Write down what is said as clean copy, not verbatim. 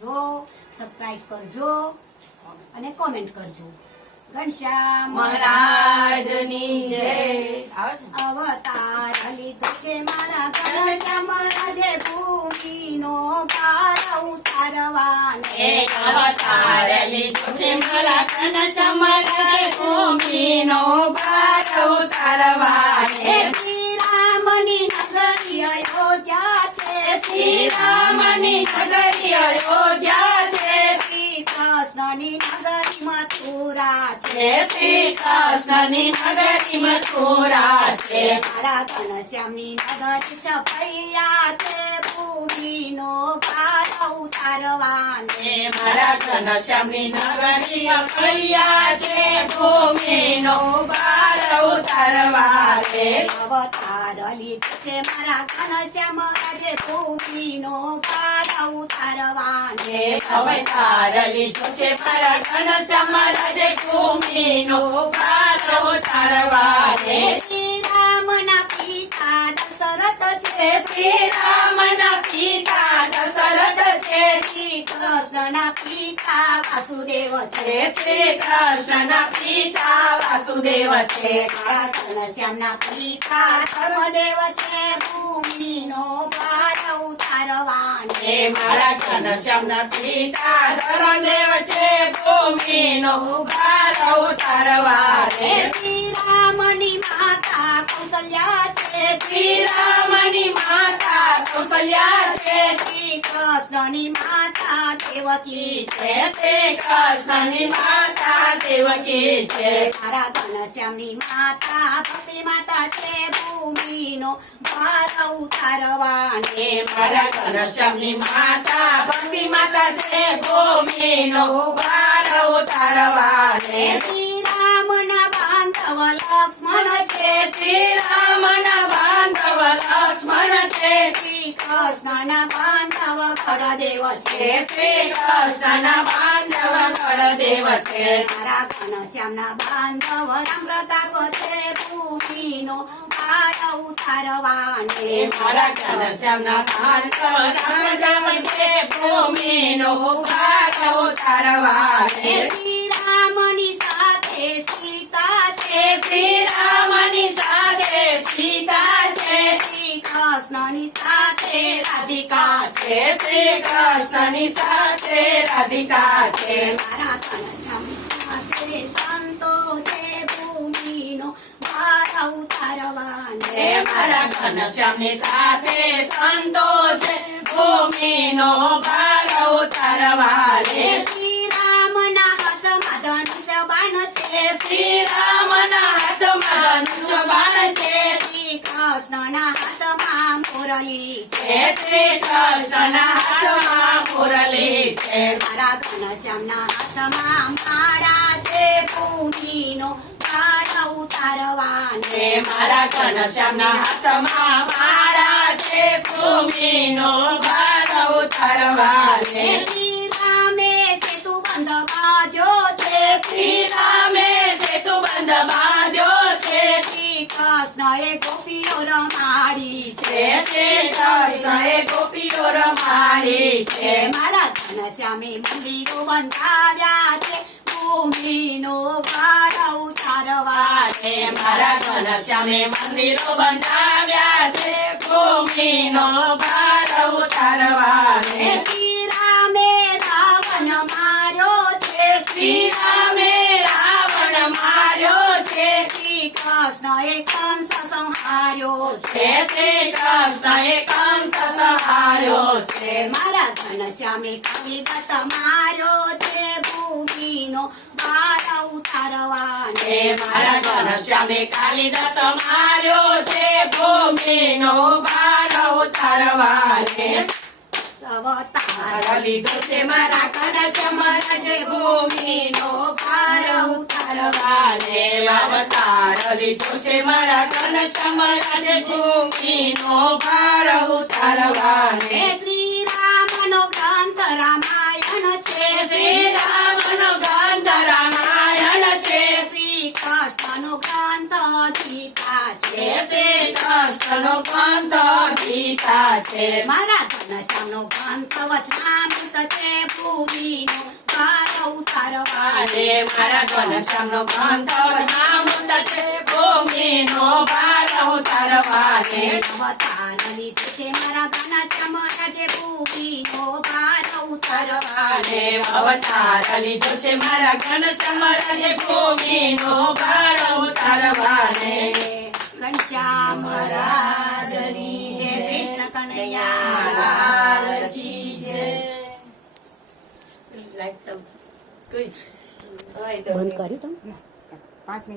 જો સબસ્ક્રાઇબ કરજો અને કોમેન્ટ કરજો. ઘનશ્યામ મહારાજની જય. અવતાર લીધો છે મારા ઘનશ્યામ રાજે ભૂમિનો ભાર ઉતારવાનો. એક અવતાર લીધો છે મારા ઘનશ્યામ રાજે ભૂમિનો ભાર ઉતારવાને. શ્રી રામની નગરી અયોધ્યા છે. શ્રી રામની નગરી અયોધ્યા છે. શ્રી કૃષ્ણની નગરી મથુરા છે. શ્રી કૃષ્ણની નગરી મથુરા છે. મારા ઘનશ્યામની નગરી સફૈયા છે. ભૂમિનો ભાર ઉતારવાને. મારા ઘનશ્યામની નગરી અકળિયા છે. ભૂમિનો ભાર ઉતારવાને. અવતાર લીધો છે મારા ઘનશ્યામ રાજે ભૂમિનો ભાર ઉતારવાને. અવતાર લીધો છે મારા ઘનશ્યામ રાજે ભૂમિનો ભાર ઉતારવાને. શ્રી રામના પિતા દશરથ છે. શ્રી રામના પિતા દશરથ છે. શ્રી કૃષ્ણના પિતા વાસુદેવ છે. શ્રી કૃષ્ણના પિતા વાસુદેવ છે. મારા ઘનશ્યામના પિતા ધર્મદેવ છે. ભૂમિનો ભાર ઉતારવાને. મારા ઘનશ્યામના પિતા ધરમદેવ છે. ભૂમિનો ભાર ઉતારવાને. શ્રી રામની માતા કૌશલ્યા છે. શ્રી રામની માતા કૌશલ્યા છે. શ્રી કૃષ્ણની માતા દેવકી છે. શ્રી કૃષ્ણની માતા દેવકી છે. મારા ઘનશ્યામની માતા ભક્તિ માતા છે. ભૂમિનો ભાર ઉતારવાને. મારા ઘનશ્યામની માતા ભક્તિ માતા છે. ભૂમિનો ભાર ઉતારવાને. શ્રી રામના બાંધવ લક્ષ્મણ છે. શ્રી રામના બાંધવ લક્ષ્મણ છે. શ્રી કૃષ્ણના બાંધવ બળદેવ છે. શ્રી કૃષ્ણના બાંધવ બળદેવ છે. મારા ઘનશ્યામના બાંધવ રામ પ્રતાપ છે. ભૂમિનો ભાર ઉતારવાને. મારા ઘનશ્યામના બાંધવ રામ છે. ભૂમિનો ભાર ઉતારવાને. શ્રી રામની સાથે સીતા છે. શ્રી રામની સાથે સીતા છે. શ્રી કૃષ્ણની સાથે રાધિકા છે. શ્રી કૃષ્ણની સાથે રાધિકા છે. મારા ઘનશ્યામની સાથે સંતો છે. ભૂમિનો ભાર ઉતારવાને. મારા ઘનશ્યામની સાથે સંતો છે. ભૂમિનો ભાર ઉતારવાને. શ્રી રામના હાથમાં ધનુષ બાણ છે. શ્રી રામના હાથમાં ધનુષ બાણ છે. શ્રી કૃષ્ણના હાથમાં મુરલી છે. શ્રી કૃષ્ણના હાથમાં મુરલી છે. મારા ઘનશ્યામના હાથમાં માળા છે. ભૂમિનો ભાર ઉતારવાને. મારા ઘનશ્યામના હાથમાં માળા છે. ભૂમિનો ભાર ઉતારવાને. શ્રી રામે સેતુ બંધ બાંધ્યો છે. શ્રી રામે સેતુ બંધ બાંધ્યો છે. શ્રી કૃષ્ણએ ગોપીઓ રમાડી છે. શ્રી કૃષ્ણએ ગોપીઓ રમાડી છે. મારા ઘનશ્યામે મંદિરો બંધાવ્યા છે. ભૂમિનો ભાર ઉતારવાને. મારા ઘનશ્યામે મંદિરો બંધાવ્યા છે. ભૂમિનો ભાર ઉતારવાને. શ્રી રામે રાવણ માર્યો છે. શ્રી રામે રાવણ માર્યો છે. શ્રી કૃષ્ણએ કંસ સંહાર્યો છે. શ્રી કૃષ્ણએ કંસ સંહાર્યો છે. મારા ઘનશ્યામે કવિદત્ત માર્યો છે. ભૂમિનો ભાર ઉતારવાને. મારા ઘનશ્યામે કાલિદાસ માર્યો છે. ભૂમિનો ભાર ઉતારવાને. અવતાર લીધો છે મારા ઘનશ્યામ રાજે ભૂમિનો ભાર ઉતારવાને. અવતાર લીધો છે મારા ઘનશ્યામ રાજે ભૂમિનો ભાર ઉતારવાને. શ્રી રામનો ગ્રંથ રામાયણ છે. શ્રી રામનો ગ્રંથ રામાયણ છે. શ્રી કૃષ્ણનો ગ્રંથ ગીતા છે. શ્રી કૃષ્ણનો ગ્રંથ ગીતા છે. મારા ઘનશ્યામનો ગ્રંથ વચનામૃત છે. વાલે મારા ઘનશ્યામનો ગ્રંથ વચનામૃત છે ભૂમિનો ભાર ઉતારવા દે અવતાર લીધો છે મારા ઘનશ્યામ આજે ભૂમિનો ભાર ઉતારવા વાલે અવતાર લીધો છે મારા ઘનશ્યામ રાજે ભૂમિનો ભાર ઉતારવા દે ઘનશ્યામ મહારાજની જય કૃષ્ણ કનૈયા લાલ કી જય. લાઈટ ચાલુ છે. બંધ કર્યું તમે 5 મિનિટ